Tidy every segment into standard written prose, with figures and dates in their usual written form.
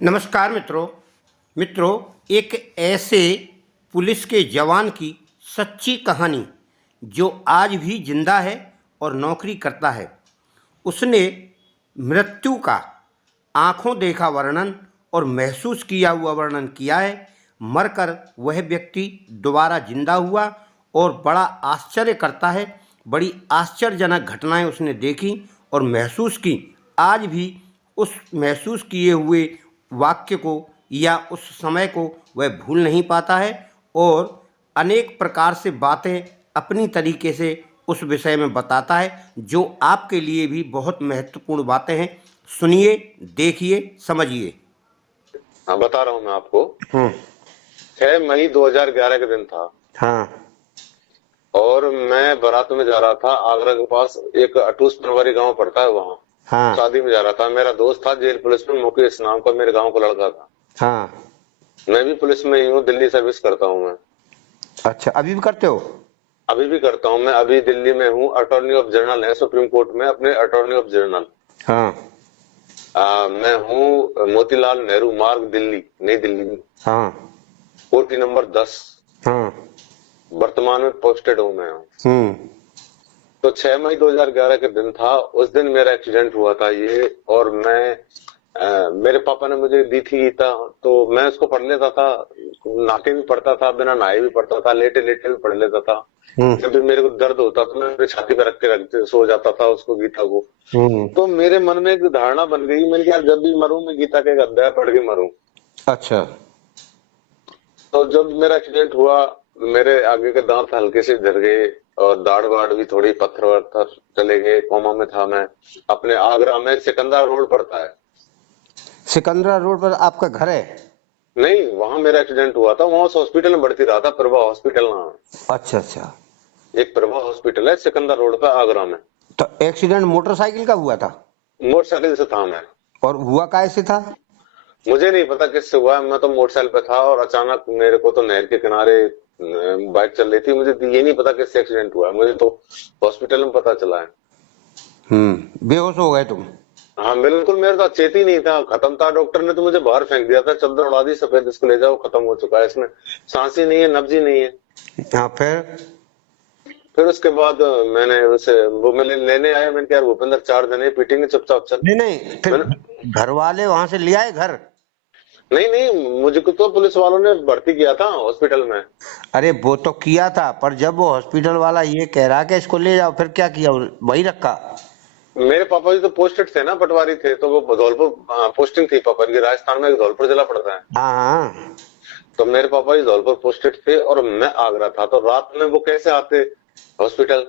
नमस्कार मित्रों, एक ऐसे पुलिस के जवान की सच्ची कहानी जो आज भी जिंदा है और नौकरी करता है। उसने मृत्यु का आंखों देखा वर्णन और महसूस किया हुआ वर्णन किया है। मरकर वह व्यक्ति दोबारा जिंदा हुआ और बड़ा आश्चर्य करता है। बड़ी आश्चर्यजनक घटनाएं उसने देखी और महसूस की। आज भी उस महसूस किए हुए वाक्य को या उस समय को वह भूल नहीं पाता है और अनेक प्रकार से बातें अपनी तरीके से उस विषय में बताता है, जो आपके लिए भी बहुत महत्वपूर्ण बातें हैं। सुनिए, देखिए, समझिए। हाँ, बता रहा हूँ मैं आपको। हम्म। 6 मई 2011 का दिन था हाँ। और मैं बारात में जा रहा था। आगरा के पास एक अटूस बनवारी गांव पड़ता है, वहाँ हाँ। शादी में जा रहा था। मेरा दोस्त था जेल पुलिस में, मुकेश नाम का, मेरे गांव का लड़का था। हाँ। मैं भी पुलिस में ही हूँ, दिल्ली सर्विस करता हूँ मैं। अच्छा, अभी भी करते हो? अभी भी करता हूँ मैं, अभी दिल्ली में हूँ। अटॉर्नी ऑफ जनरल है सुप्रीम कोर्ट में, अपने अटॉर्नी ऑफ जनरल। हाँ। मैं हूँ मोतीलाल नेहरू मार्ग, दिल्ली, नई दिल्ली में। हाँ। कोठी नंबर 10। हाँ। वर्तमान में पोस्टेड हूँ मैं। हम्म। तो 6 मई 2011 के दिन था। उस दिन मेरा एक्सीडेंट हुआ था ये। और मेरे पापा ने मुझे दी थी गीता, तो मैं उसको पढ़ लेता था। नहाके भी पढ़ता था, बिना नहाए भी पढ़ता था, लेटे लेटे भी पढ़ लेता था। जब भी मेरे को दर्द होता तो मैं अपनी छाती पे रख के सो जाता था उसको, गीता को। तो मेरे मन में एक धारणा बन गई, मैंने कहा जब भी मरूं मैं गीता के एक अध्याय पढ़ के मरूं। अच्छा। तो जब मेरा एक्सीडेंट हुआ, मेरे आगे के दांत हल्के से झड़ गए और दाढ़ वाड़ भी थोड़ी पत्थर वत्थर चले गए। कोमा में था मैं। अपने आगरा में सिकंदरा रोड पड़ता है। सिकंदरा रोड पर आपका घर है? नहीं, वहां मेरा एक्सीडेंट हुआ था, वहां उस हॉस्पिटल में भर्ती रहा था, प्रभा हॉस्पिटल नाम है। अच्छा अच्छा। एक प्रभा हॉस्पिटल है सिकंदरा रोड पे, आगरा में। तो एक्सीडेंट मोटरसाइकिल का हुआ था? मोटरसाइकिल से था मैं। और हुआ कैसे था? मुझे नहीं पता किससे हुआ, मैं तो मोटरसाइकिल पे था और अचानक मेरे को तो नहर के किनारे बाइक चल रही थी। मुझे ये नहीं पता किससे एक्सीडेंट हुआ, मुझे तो हॉस्पिटल में पता चला है। बेहोश हो गए तुम? हाँ बिल्कुल, मेरा तो चेत ही नहीं था, खत्म था। डॉक्टर ने तो मुझे बाहर फेंक दिया था, चद्दर उड़ा दी सफेद, इसको ले जाओ, खत्म हो चुका है, इसमें सांस ही नहीं है, नब्ज ही नहीं है। हाँ, फिर उसके बाद मैंने उसे, वो मैंने लेने आया, मैंने कहा यार भूपेंद्र 4 जने पीटेंगे, चुपचाप चल। नहीं नहीं, फिर मैंने, घर वाले वहां से ले आए घर? नहीं नहीं, मुझे को तो पुलिस वालों ने भर्ती किया था हॉस्पिटल में। अरे वो तो किया था, पर जब वो हॉस्पिटल वाला ये कह रहा कि इसको ले जाओ, फिर क्या किया? वही रखा? मेरे पापा जी तो पोस्टेड थे ना, पटवारी थे, तो वो धौलपुर पोस्टिंग थी पापा की। राजस्थान में एक धौलपुर जिला पड़ता है। हाँ हाँ। तो मेरे पापा जी धौलपुर पोस्टेड थे और मैं आगरा था। तो रात में वो कैसे आते हॉस्पिटल?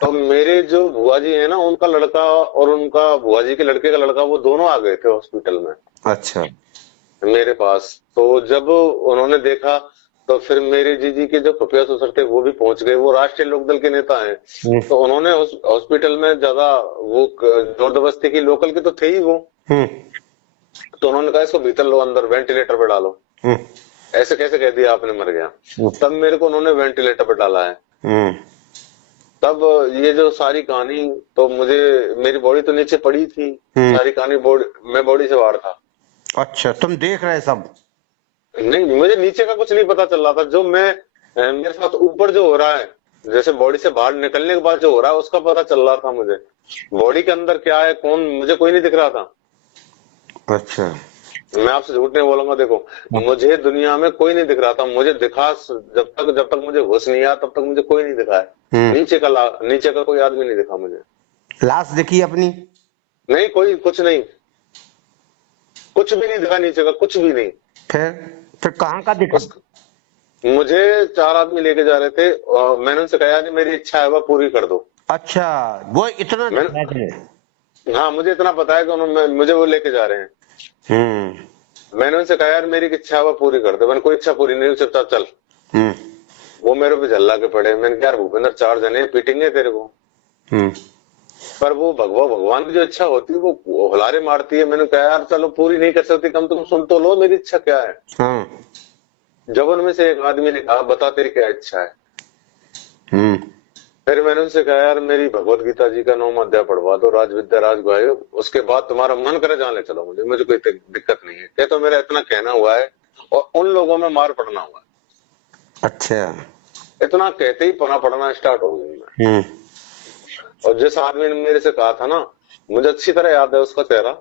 तो मेरे जो बुआ जी है ना, उनका लड़का और उनका बुआ जी के लड़के का लड़का, वो दोनों आ गए थे हॉस्पिटल में अच्छा। मेरे पास। तो जब उन्होंने देखा, तो फिर मेरे जीजी के जो खुफिया ससुर थे वो भी पहुंच गए। वो राष्ट्रीय लोकदल के नेता हैं। तो उन्होंने हॉस्पिटल में ज्यादा वो जोर जबरदस्ती की, लोकल के तो थे ही वो। तो उन्होंने कहा इसको भीतर लो, अंदर वेंटिलेटर पे डालो। ऐसे कैसे कह दिया आपने मर गया? तब मेरे को उन्होंने वेंटिलेटर पे डाला है। तब ये जो सारी कहानी, तो मुझे, मेरी बॉडी तो नीचे पड़ी थी, सारी कहानी बॉडी, मैं बॉडी से बाहर था। अच्छा, तुम देख रहे सब? नहीं, मुझे नीचे का कुछ नहीं पता चल रहा था। जो मैं, मेरे साथ ऊपर जो हो रहा है, जैसे बॉडी से बाहर निकलने के बाद जो हो रहा है, उसका पता चल रहा था मुझे। बॉडी के अंदर क्या है, कौन, मुझे कोई नहीं दिख रहा था। अच्छा। मैं आपसे झूठ नहीं बोलूंगा, देखो मुझे दुनिया में कोई नहीं दिख रहा था। मुझे दिखा, जब तक मुझे होश नहीं आया तब तक मुझे कोई नहीं दिखा है। नीचे का कोई आदमी नहीं दिखा मुझे। लाश देखी अपनी? नहीं, कोई कुछ नहीं, कुछ भी नहीं दिखा, नीचे का कुछ भी नहीं। फिर कहाँ का दिखा? मुझे 4 आदमी लेके जा रहे थे और मैंने उनसे कहा यार मेरी इच्छा है वह पूरी कर दो। अच्छा, वो इतना? हाँ, मुझे इतना पता है कि उन्होंने मुझे वो लेके जा रहे हैं। मैंने उनसे कहा यार मेरी इच्छा है वह पूरी कर दो। मैंने कोई इच्छा पूरी नहीं, चुपचाप चल। वो मेरे पे झल्ला के पड़े। मैंने कहा यार भूपेंद्र 4 जने पीटेंगे तेरे को। पर वो भगवान की जो इच्छा होती है वो हुलारे मारती है। मैंने कहा यार चलो पूरी नहीं कर सकती, कम तुम सुन तो लो मेरी इच्छा क्या है। जब उनमें से एक आदमी ने कहा बता तेरी क्या इच्छा है। फिर मैंने उनसे कहा यार मेरी भगवत गीता जी का 9वां अध्याय पढ़वा दो, राज विद्या राज गुहाय, उसके बाद तुम्हारा मन करे जहाँ ले चलो, मुझे कोई दिक्कत नहीं है। कहते तो मेरा इतना कहना हुआ है और उन लोगों में मार पड़ना हुआ है। अच्छा। इतना कहते ही पढ़ना स्टार्ट हो गई मैं। और जिस आदमी ने मेरे से कहा था ना, मुझे अच्छी तरह याद है उसका चेहरा,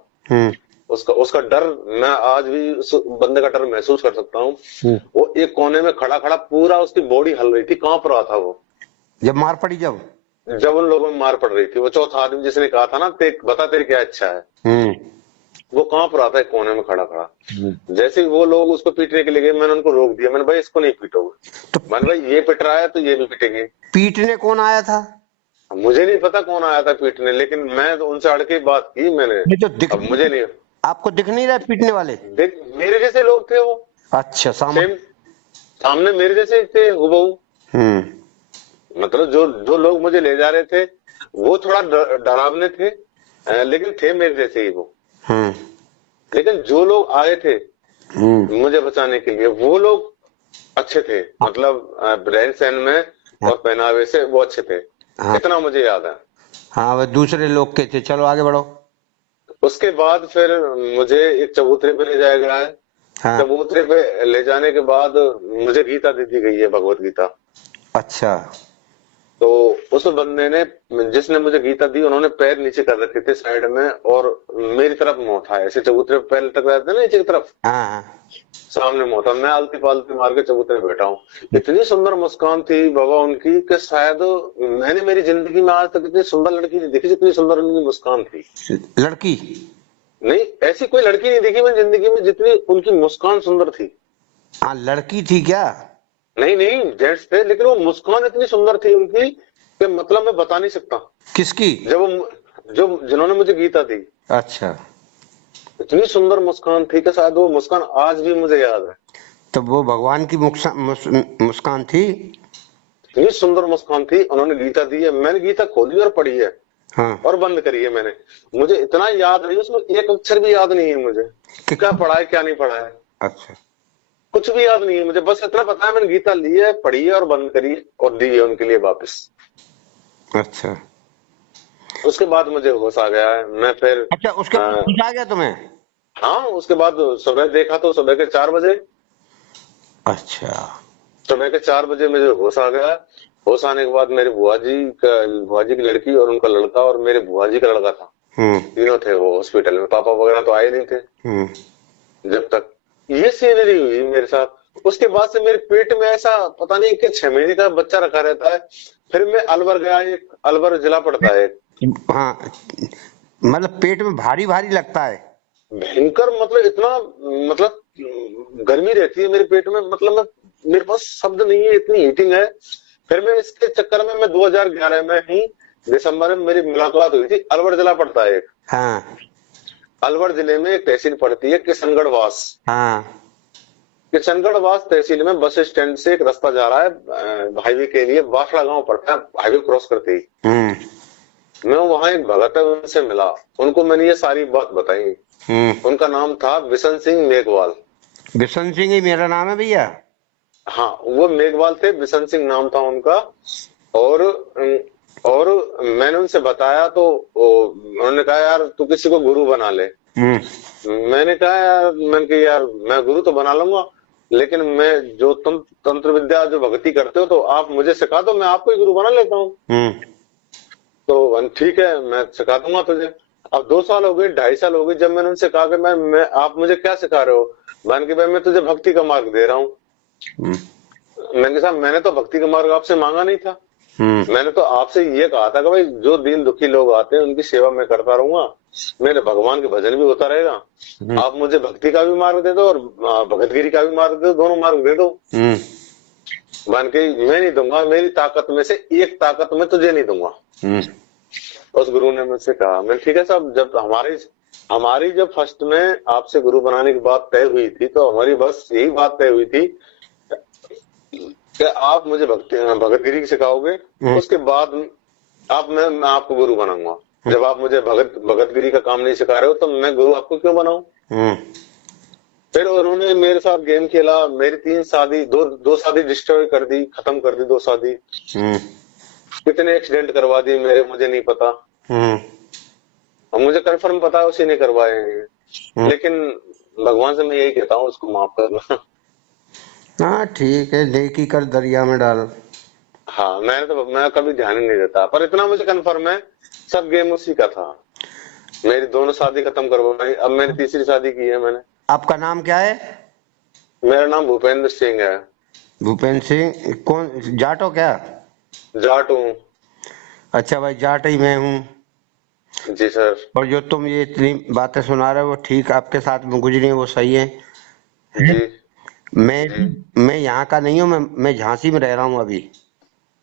उसका डर, मैं आज भी उस बंदे का डर महसूस कर सकता हूँ। वो एक कोने में खड़ा खड़ा पूरा उसकी बॉडी हल रही थी, कांप रहा था वो, जब मार पड़ी, जब उन लोगों में मार पड़ रही थी। वो चौथा आदमी जिसने कहा था ना बता तेरी क्या इच्छा है, वो कांप रहा था एक कोने में खड़ा खड़ा। जैसे ही वो लोग उसको पीटने के लिए गए, मैंने उनको रोक दिया। मैंने भाई इसको नहीं पीटोगे, तो मैंने भाई ये पिट रहा है तो ये भी पिटेंगे। पीटने कौन आया था? मुझे नहीं पता कौन आया था पीटने, लेकिन मैं तो उनसे अड़ के बात की मैंने। नहीं तो दिख, अब मुझे नहीं, आपको दिख नहीं रहा पीटने वाले? देख मेरे जैसे लोग थे वो। अच्छा, सामने मेरे जैसे थे हुबहू। मतलब जो लोग मुझे ले जा रहे थे वो थोड़ा डरावने थे, लेकिन थे मेरे जैसे ही वो। लेकिन जो लोग आए थे मुझे बचाने के लिए, वो लोग अच्छे थे, मतलब रहन सहन में और पहनावे से वो अच्छे थे। इतना मुझे याद है। हाँ, वो दूसरे लोग के थे। चलो आगे बढ़ो। उसके बाद फिर मुझे एक चबूतरे पे ले जाया गया है। चबूतरे पे ले जाने के बाद मुझे गीता दे दी गई है, भगवत गीता। अच्छा। तो उस बंदे ने, जिसने मुझे गीता दी, उन्होंने पैर नीचे कर रखे थे साइड में और मेरी तरफ मुंह था, ऐसे चबूतरे पे पैर लटक रहे थे ना नीचे की तरफ, सामने मुंह था। मैं आलती पालती मार के चबूतरे पे बैठा हूँ। इतनी सुंदर मुस्कान थी बाबा उनकी कि शायद मैंने मेरी जिंदगी में आज तक इतनी सुंदर लड़की नहीं देखी जितनी सुंदर उनकी मुस्कान थी। लड़की नहीं, ऐसी कोई लड़की नहीं देखी मैंने जिंदगी में जितनी उनकी मुस्कान सुंदर थी। हाँ, लड़की थी क्या? नहीं जेंट्स थे, लेकिन वो मुस्कान इतनी सुंदर थी उनकी कि मतलब मैं बता नहीं सकता। किसकी? जिन्होंने मुझे गीता दी। अच्छा। इतनी सुंदर मुस्कान थी कि शायद वो मुस्कान आज भी मुझे याद है। तो वो भगवान की मुस्कान थी? इतनी सुंदर मुस्कान थी। उन्होंने गीता दी है, मैंने गीता खोली और पढ़ी है। हाँ। और बंद करी है मैंने। मुझे इतना याद नहीं, उसमें एक अक्षर भी याद नहीं है मुझे, क्या पढ़ा है क्या नहीं पढ़ा है। अच्छा। कुछ भी याद नहीं है मुझे, बस इतना पता है मैंने गीता ली है, पढ़ी है और बंद करी और दी है उनके लिए वापस। अच्छा। उसके बाद मुझे होश आ गया है। मैं फिर, अच्छा, उसके बाद होश आ गया तुम्हें? हाँ, उसके बाद सुबह देखा तो सुबह के 4 बजे। अच्छा। सुबह के 4 बजे मुझे होश आ गया। होश आने के बाद मेरे बुआ जी की लड़की और उनका लड़का और मेरे बुआ जी का लड़का था, तीनों थे वो हॉस्पिटल में। पापा वगैरह तो आए नहीं थे जब तक। ये सीनरी हुई मेरे साथ। उसके बाद से मेरे पेट में ऐसा पता नहीं कि 6 महीने का बच्चा रखा रहता है। फिर मैं अलवर गया, एक अलवर जिला पड़ता है। हाँ, मतलब पेट में भारी भारी लगता है, भयंकर, मतलब इतना, मतलब गर्मी रहती है मेरे पेट में, मतलब मेरे पास शब्द नहीं है, इतनी हीटिंग है। फिर मैं इसके चक्कर में 2011 में ही दिसंबर में मेरी मुलाकात हुई थी। अलवर जिला पड़ता है एक। हाँ। अलवर जिले में एक तहसील पड़ती है किशनगढ़ वास। हाँ। किशनगढ़ वास तहसील में बस स्टैंड से एक रास्ता जा रहा है हाईवे के लिए, बासड़ा गांव पड़ता है हाईवे क्रॉस करते ही। मैं वहां एक भगत है, उनसे मिला। उनको मैंने ये सारी बात बताई। उनका नाम था बिशन सिंह मेघवाल। बिशन सिंह ही मेरा नाम है भैया। हाँ, वो मेघवाल थे, बिशन सिंह नाम था उनका। और मैंने उनसे बताया तो उन्होंने कहा यार तू किसी को गुरु बना ले। मैंने कहा यार मैं गुरु तो बना लूंगा, लेकिन मैं जो तुम तंत्र विद्या जो भक्ति करते हो तो आप मुझे सिखा दो, मैं आपको ही गुरु बना लेता हूँ। तो ठीक है, मैं सिखा दूंगा तुझे। अब 2 साल हो गए, 2.5 साल हो गए जब मैंने उनसे कहा कि आप मुझे क्या सिखा रहे हो। मैंने कहा भाई मैं तुझे भक्ति का मार्ग दे रहा हूँ। मैंने कहा मैंने तो भक्ति का मार्ग आपसे मांगा नहीं था। मैंने तो आपसे ये कहा था कि भाई जो दीन दुखी लोग आते हैं उनकी सेवा मैं करता रहूंगा, मेरे भगवान के भजन भी होता रहेगा। आप मुझे भक्ति का भी मार्ग दे दो और भगतगिरी का भी मार्ग दे दो, दोनों मार्ग दे दो। मान के मैं नहीं दूंगा, मेरी ताकत में से एक ताकत मैं तुझे नहीं दूंगा। उस गुरु ने मुझसे कहा। मैं ठीक है साहब, जब हमारी जब फर्स्ट में आपसे गुरु बनाने की बात तय हुई थी तो हमारी बस यही बात तय हुई थी कि आप मुझे भगतगिरी सिखाओगे, उसके बाद मैं आपको गुरु बनाऊंगा। जब आप मुझे भगतगिरी का काम नहीं सिखा रहे हो तो मैं गुरु आपको क्यों बनाऊं। फिर उन्होंने मेरे साथ गेम खेला। मेरी 3 शादी, दो शादी डिस्ट्रॉय कर दी, खत्म कर दी 2 शादी। कितने एक्सीडेंट करवा दिए मेरे, मुझे नहीं पता। हम्म। और मुझे कंफर्म पता है उसी ने करवाए हैं। लेकिन भगवान से मैं यही कहता हूँ, उसको माफ करना। हाँ ठीक है, नेकी कर दरिया में डाल। हाँ, मैं कभी ध्यान ही नहीं देता, पर इतना मुझे कंफर्म है सब गेम उसी का था। मेरी दोनों शादी खत्म करवाई, अब मैंने तीसरी शादी की है मैंने। आपका नाम क्या है? मेरा नाम भूपेंद्र सिंह है। भूपेंद्र सिंह? कौन जाट हो क्या? जाट हूँ। अच्छा भाई, जाट ही मैं हूँ। जी सर। और जो तुम ये इतनी बातें सुना रहे हो वो ठीक आपके साथ में गुजरी है वो सही है। जी मैं जी मैं यहाँ का नहीं हूँ, मैं झांसी में रह रहा हूँ अभी।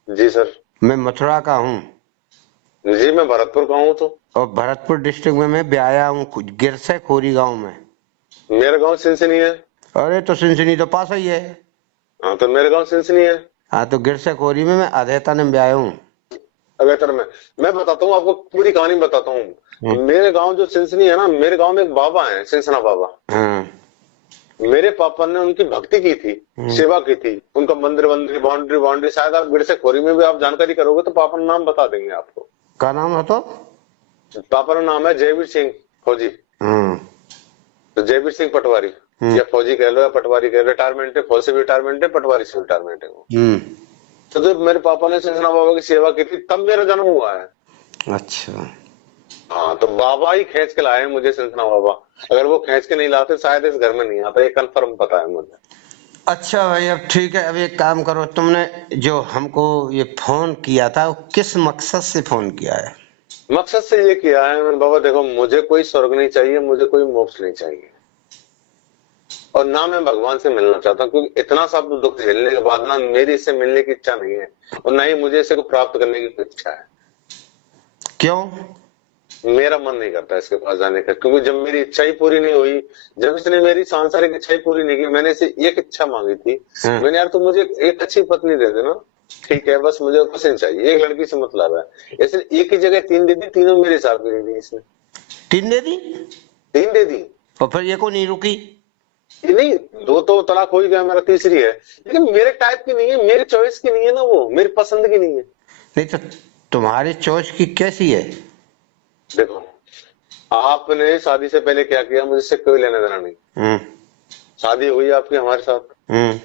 जी सर। मैं मथुरा का हूँ। जी मैं भरतपुर का हूँ तो। और भरतपुर डिस्ट्रिक्ट में मैं ब्याया हूँ, गिरसे खोरी गांव में। मेरा गांव सिंसनी है। अरे तो सिनसिनी तो पास ही है। हाँ, तो मेरा गांव सिंसनी है। हाँ तो गिरसे खोरी में मैं अधेता ने ब्याया हूँ। अगेतर में। मैं बताता हूँ आपको, पूरी कहानी बताता हूँ। हम्म। मेरे गांव जो सिंसनी है ना, मेरे गांव में एक बाबा है, सिंसना बाबा। हाँ। मेरे पापा ने उनकी भक्ति की थी, हम्म। सेवा की थी, उनका मंदिर वंदिर बाउंड्री बाउंड्री, शायद आप गिरसे खोरी में भी आप जानकारी करोगे तो पापा का नाम बता देंगे आपको। क्या नाम है तो? पापा का नाम है जयवीर सिंह फौजी। हम्म। तो जयवीर सिंह पटवारी, हम्म। या फौजी कह लो या पटवारी कह लो, रिटायरमेंट है, फौज से भी रिटायरमेंट है, पटवारी से रिटायरमेंट है वो। हम्म। तो जब मेरे पापा ने सिंसना बाबा की सेवा की थी तब मेरा जन्म हुआ है। अच्छा। हाँ, तो बाबा ही खींच के लाए हैं मुझे, सिंसना बाबा। अगर वो खींच के नहीं लाते शायद इस घर में नहीं आता, ये कंफर्म पता है मुझे। अच्छा भाई, अब ठीक है, अब एक काम करो, तुमने जो हमको ये फोन किया था वो किस मकसद से फोन किया है? मकसद से ये किया है मैंने, बाबा देखो मुझे कोई स्वर्ग नहीं चाहिए, मुझे कोई मोक्ष नहीं चाहिए, और ना मैं भगवान से मिलना चाहता हूँ, क्योंकि इतना सब दुख झेलने के बाद ना मेरी इससे मिलने की इच्छा नहीं है, और ना ही मुझे इसे को प्राप्त करने की कोई इच्छा है। क्यों? मेरा मन नहीं करता इसके पास जाने का, क्योंकि जब मेरी इच्छा ही पूरी नहीं हुई, जब इसने मेरी सांसारिक इच्छा ही पूरी नहीं की, मैंने इसे एक इच्छा मांगी थी। हाँ। मैंने, यार तू मुझे एक अच्छी पत्नी दे देना, ठीक है, बस मुझे कुछ नहीं चाहिए, एक लड़की से मतलब है। इसने एक ही जगह तीन दे दी, तीनों मेरे हिसाब की दे दी इसने। 3 दे दी? तीन दे दी। और फिर ये को नहीं रुकी? ये नहीं, दो तो तलाक हो ही गया, मेरा तीसरी है, लेकिन मेरे टाइप की नहीं है, मेरी चॉइस की नहीं है ना, वो मेरी पसंद की नहीं है। नहीं तो तुम्हारी चॉइस की कैसी है? देखो, आपने शादी से पहले क्या किया मुझसे कोई लेना देना नहीं। हम्म। शादी हुई आपकी हमारे साथ, हम्म।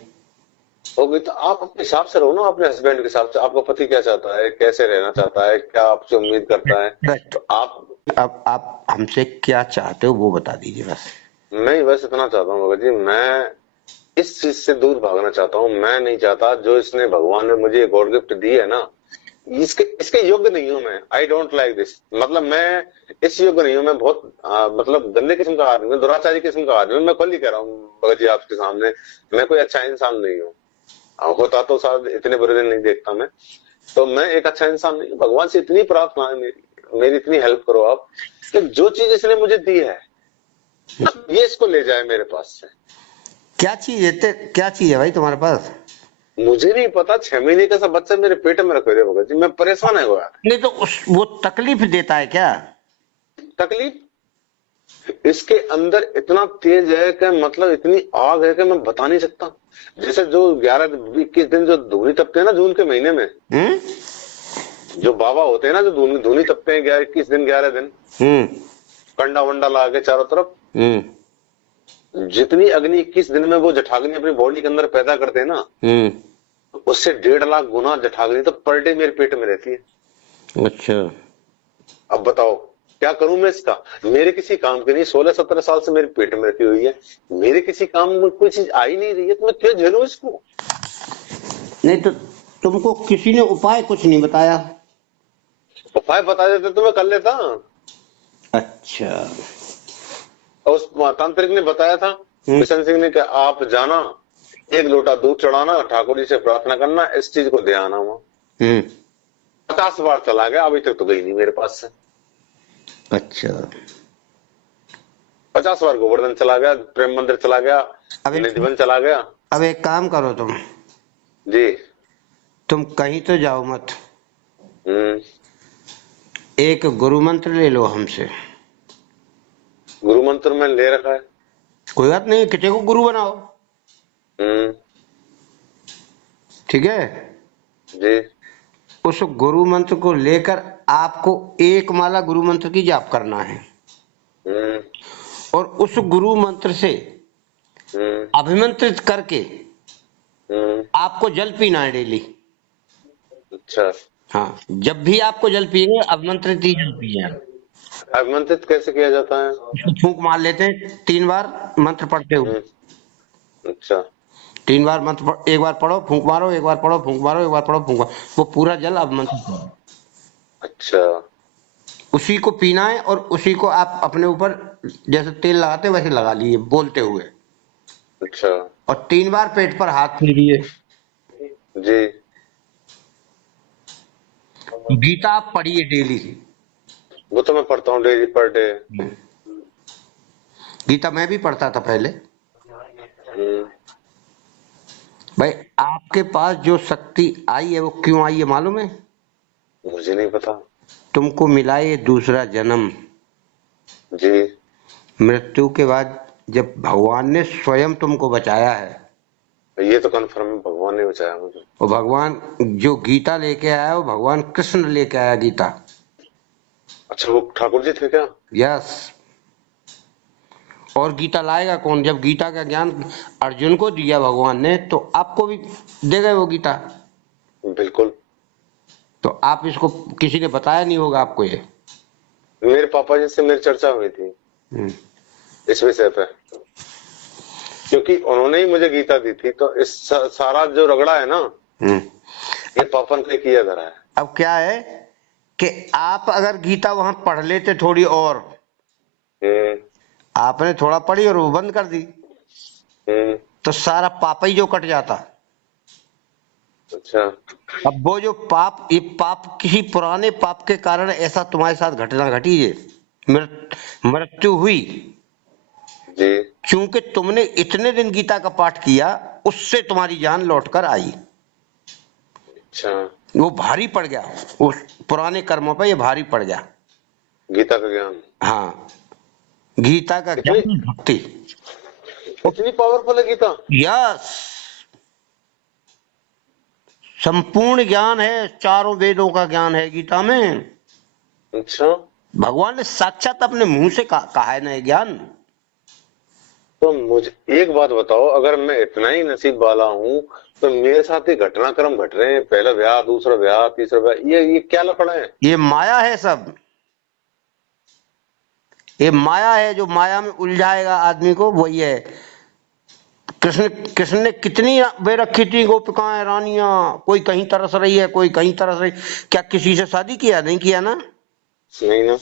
हो गई, तो आप अपने हिसाब से रहो ना, अपने हस्बैंड के हिसाब से। आपका पति क्या चाहता है, कैसे रहना चाहता है, क्या आपसे उम्मीद करता है, बट तो आप। अब आप हमसे क्या चाहते हो वो बता दीजिए बस। मैं बस इतना चाहता हूँ भगत जी, मैं इस चीज से दूर भागना चाहता हूँ। मैं नहीं चाहता, जो इसने भगवान ने मुझे गॉड गिफ्ट दी है ना, इसके इसके योग्य नहीं हूं मैं। आई डोंट लाइक दिस, मतलब मैं इस योग्य नहीं हूं। मैं बहुत मतलब गंदे किस्म का आदमी हूँ, दुराचारी किस्म का आदमी हूँ। मैं कल ही कह रहा हूँ भगत जी आपके सामने, मैं कोई अच्छा इंसान नहीं हूँ। होता तो शायद इतने बुरे दिन नहीं देखता मैं। तो मैं एक अच्छा इंसान नहीं हूँ। भगवान से इतनी प्रार्थना है मेरी, मेरी इतनी हेल्प करो आप, कि जो चीज इसने मुझे दी है ये इसको ले जाए मेरे पास से। क्या चीज है भाई तुम्हारे पास? मुझे नहीं पता, 6 महीने का सा बच्चा मेरे पेट में रखे हुए भगत जी, मैं परेशान है वो यार। नहीं तो वो तकलीफ देता है क्या? तकलीफ इसके अंदर इतना तेज है कि मतलब इतनी आग है कि मैं बता नहीं सकता। जैसे जो 11-21 दिन जो धूनी तपते हैं ना जून के महीने में, हम्म। जो बाबा होते हैं ना, जो धूनी धूनी तपते हैं 21 दिन 11 दिन, हम्म। कंडा वंडा ला के चारों तरफ, हम्म। जितनी अग्नि 21 दिन में वो जठाग्नि अपनी बॉडी के अंदर पैदा करते हैं ना, हम्म। उससे 1.5 लाख गुना जठाग्नि तो पर डे मेरे पेट में रहती है। अच्छा। अब बताओ क्या करूं मैं इसका? मेरे किसी काम की नहीं, 16-17 साल से मेरे पेट में रखी हुई है, मेरे किसी काम में कोई चीज आ ही नहीं रही है, तो मैं क्यों झेलूं इसको? नहीं तो तुमको किसी ने उपाय कुछ नहीं बताया? उपाय बता देते तो मैं कर लेता। अच्छा। और उस तांत्रिक ने बताया था, किशन सिंह ने, कि आप जाना, 1 लोटा दूध चढ़ाना, ठाकुर जी से प्रार्थना करना, इस चीज को ध्यान आना। हम्म। 50 बार चला गया, अभी तक तो गई नहीं मेरे पास से। अच्छा। 50 बार गोवर्धन चला गया, प्रेम मंदिर चला गया, निधिवन चला गया। अब एक काम करो जी। तुम कहीं तो जाओ मत। हम्म। एक गुरु मंत्र ले लो हमसे। गुरु मंत्र मैंने ले रखा है। कोई बात नहीं, किसी को गुरु बनाओ। हम्म। ठीक है। जी। उस गुरु मंत्र को लेकर आपको एक माला गुरु मंत्र की जाप करना है हम्म, और उस गुरु मंत्र से अभिमंत्रित करके आपको जल पीना है डेली। अच्छा, हाँ, जब भी आपको जल पिएंगे अभिमंत्रित ही जल पिए। आमंत्रित कैसे किया जाता है? उसको फूंक मार लेते हैं 3 बार मंत्र पढ़ते हुए। अच्छा, 3 बार मंत्र एक बार पढ़ो फूंक मारो, एक बार पढ़ो फूंक मारो, एक बार पढ़ो फूंक मारो, वो पूरा जल अभिमंत्रित करो। अच्छा, उसी को पीना है और उसी को आप अपने ऊपर जैसे तेल लगाते वैसे लगा लिए बोलते हुए, अच्छा, और 3 बार पेट पर हाथ फेरिए। जी, गीता आप पढ़िए डेली। वो तो मैं पढ़ता हूँ डेली पर डे। गीता मैं भी पढ़ता था पहले। भाई आपके पास जो शक्ति आई है वो क्यों आई है मालूम है? मुझे नहीं पता। तुमको मिला ये दूसरा जन्म। जी, मृत्यु के बाद जब भगवान ने स्वयं तुमको बचाया है, ये तो कन्फर्म है, भगवान ने बचाया मुझे। और भगवान जो गीता लेके आया वो भगवान कृष्ण लेके आया गीता। अच्छा, वो ठाकुर जी थे क्या? यस। और गीता लाएगा कौन? जब गीता का ज्ञान अर्जुन को दिया भगवान ने तो आपको भी देगा वो गीता। बिल्कुल। तो आप इसको किसी ने बताया नहीं होगा आपको ये। मेरे पापा जी से मेरी चर्चा हुई थी इस विषय पे, क्योंकि उन्होंने ही मुझे गीता दी थी। तो इस सारा जो रगड़ा है ना, ये पापा ने किया धरा है। अब क्या है कि आप अगर गीता वहां पढ़ लेते थोड़ी और, आपने थोड़ा पढ़ी और वो बंद कर दी तो सारा पाप ही जो कट जाता। अच्छा, अब वो जो पाप, ये पाप किसी पुराने पाप के कारण ऐसा तुम्हारे साथ घटना घटी है, मृत्यु हुई, जी, क्योंकि तुमने इतने दिन गीता का पाठ किया, उससे तुम्हारी जान लौटकर आई। अच्छा, वो भारी पड़ गया, उस पुराने कर्मों पे ये भारी पड़ गया गीता का ज्ञान। हाँ, गीता का ज्ञान, भक्ति। इतनी पावरफुल है गीता? यस, संपूर्ण ज्ञान है, चारों वेदों का ज्ञान है गीता में। अच्छा, भगवान ने साक्षात अपने मुंह से कहा है ना ये ज्ञान। तो मुझे एक बात बताओ, अगर मैं इतना ही नसीब वाला हूँ तो मेरे साथ ही घटनाक्रम घट रहे हैं, पहला ब्याह, दूसरा ब्याह, तीसरा ब्याह, ये क्या लफड़ा है? ये माया है सब, ये माया है। जो माया में उलझाएगा आदमी को वही है। कृष्ण ने कितनी वे रखी थी गोपिकाएं, रानियां, कोई कहीं तरस रही है, कोई कहीं तरस रही। क्या किसी से शादी किया? नहीं किया ना। नहीं ना।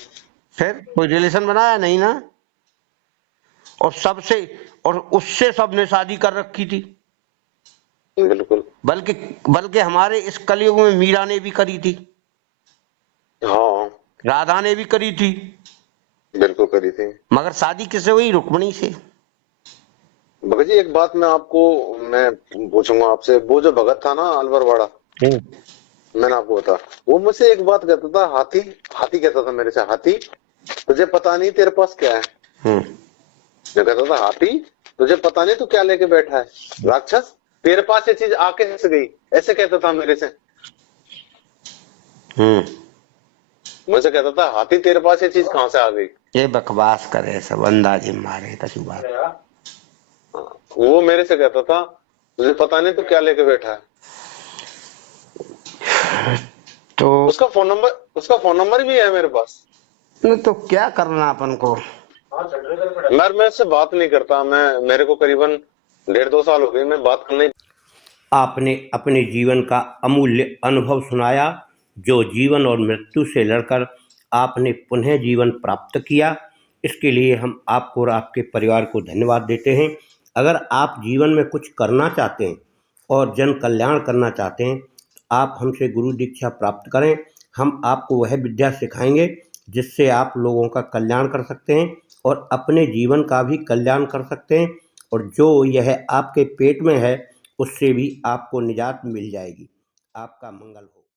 फिर कोई रिलेशन बनाया? नहीं ना। और सबसे, और उससे सबने शादी कर रखी थी। बिल्कुल। बल्कि हमारे इस कलयुग में मीरा ने भी करी थी, हाँ, राधा ने भी करी थी, बिल्कुल करी थी। मगर शादी किससे हुई? रुक्मिणी से। भगत जी, एक बात मैं पूछूंगा आपसे। वो जो भगत था ना अलवर वाला, मैंने आपको बता, वो मुझसे एक बात कहता था, हाथी हाथी कहता था मेरे से, हाथी तुझे पता नहीं तेरे पास क्या है? मैं कहता था, हाथी तुझे पता नहीं तू क्या लेके बैठा है? राक्षस तेरे पास ये चीज आके कैसे गई? ऐसे कहता था मेरे से। मुझसे कहता था, हाथी तेरे पास ये चीज कहां से आ गई? ये बकवास करे सब, अंदाजे मारे कछु बात। वो मेरे से कहता था, तुझे पता नहीं तू क्या लेके बैठा है? तो उसका फोन नंबर भी है मेरे पास। तो क्या करना अपन को? मैं उससे बात नहीं करता। मेरे को करीबन 1.5-2 साल हो गए, मैं बात करने। आपने अपने जीवन का अमूल्य अनुभव सुनाया, जो जीवन और मृत्यु से लड़कर आपने पुनः जीवन प्राप्त किया। इसके लिए हम आपको और आपके परिवार को धन्यवाद देते हैं। अगर आप जीवन में कुछ करना चाहते हैं और जन कल्याण करना चाहते हैं तो आप हमसे गुरु दीक्षा प्राप्त करें। हम आपको वह विद्या सिखाएंगे जिससे आप लोगों का कल्याण कर सकते हैं और अपने जीवन का भी कल्याण कर सकते हैं, और जो यह आपके पेट में है उससे भी आपको निजात मिल जाएगी। आपका मंगल हो।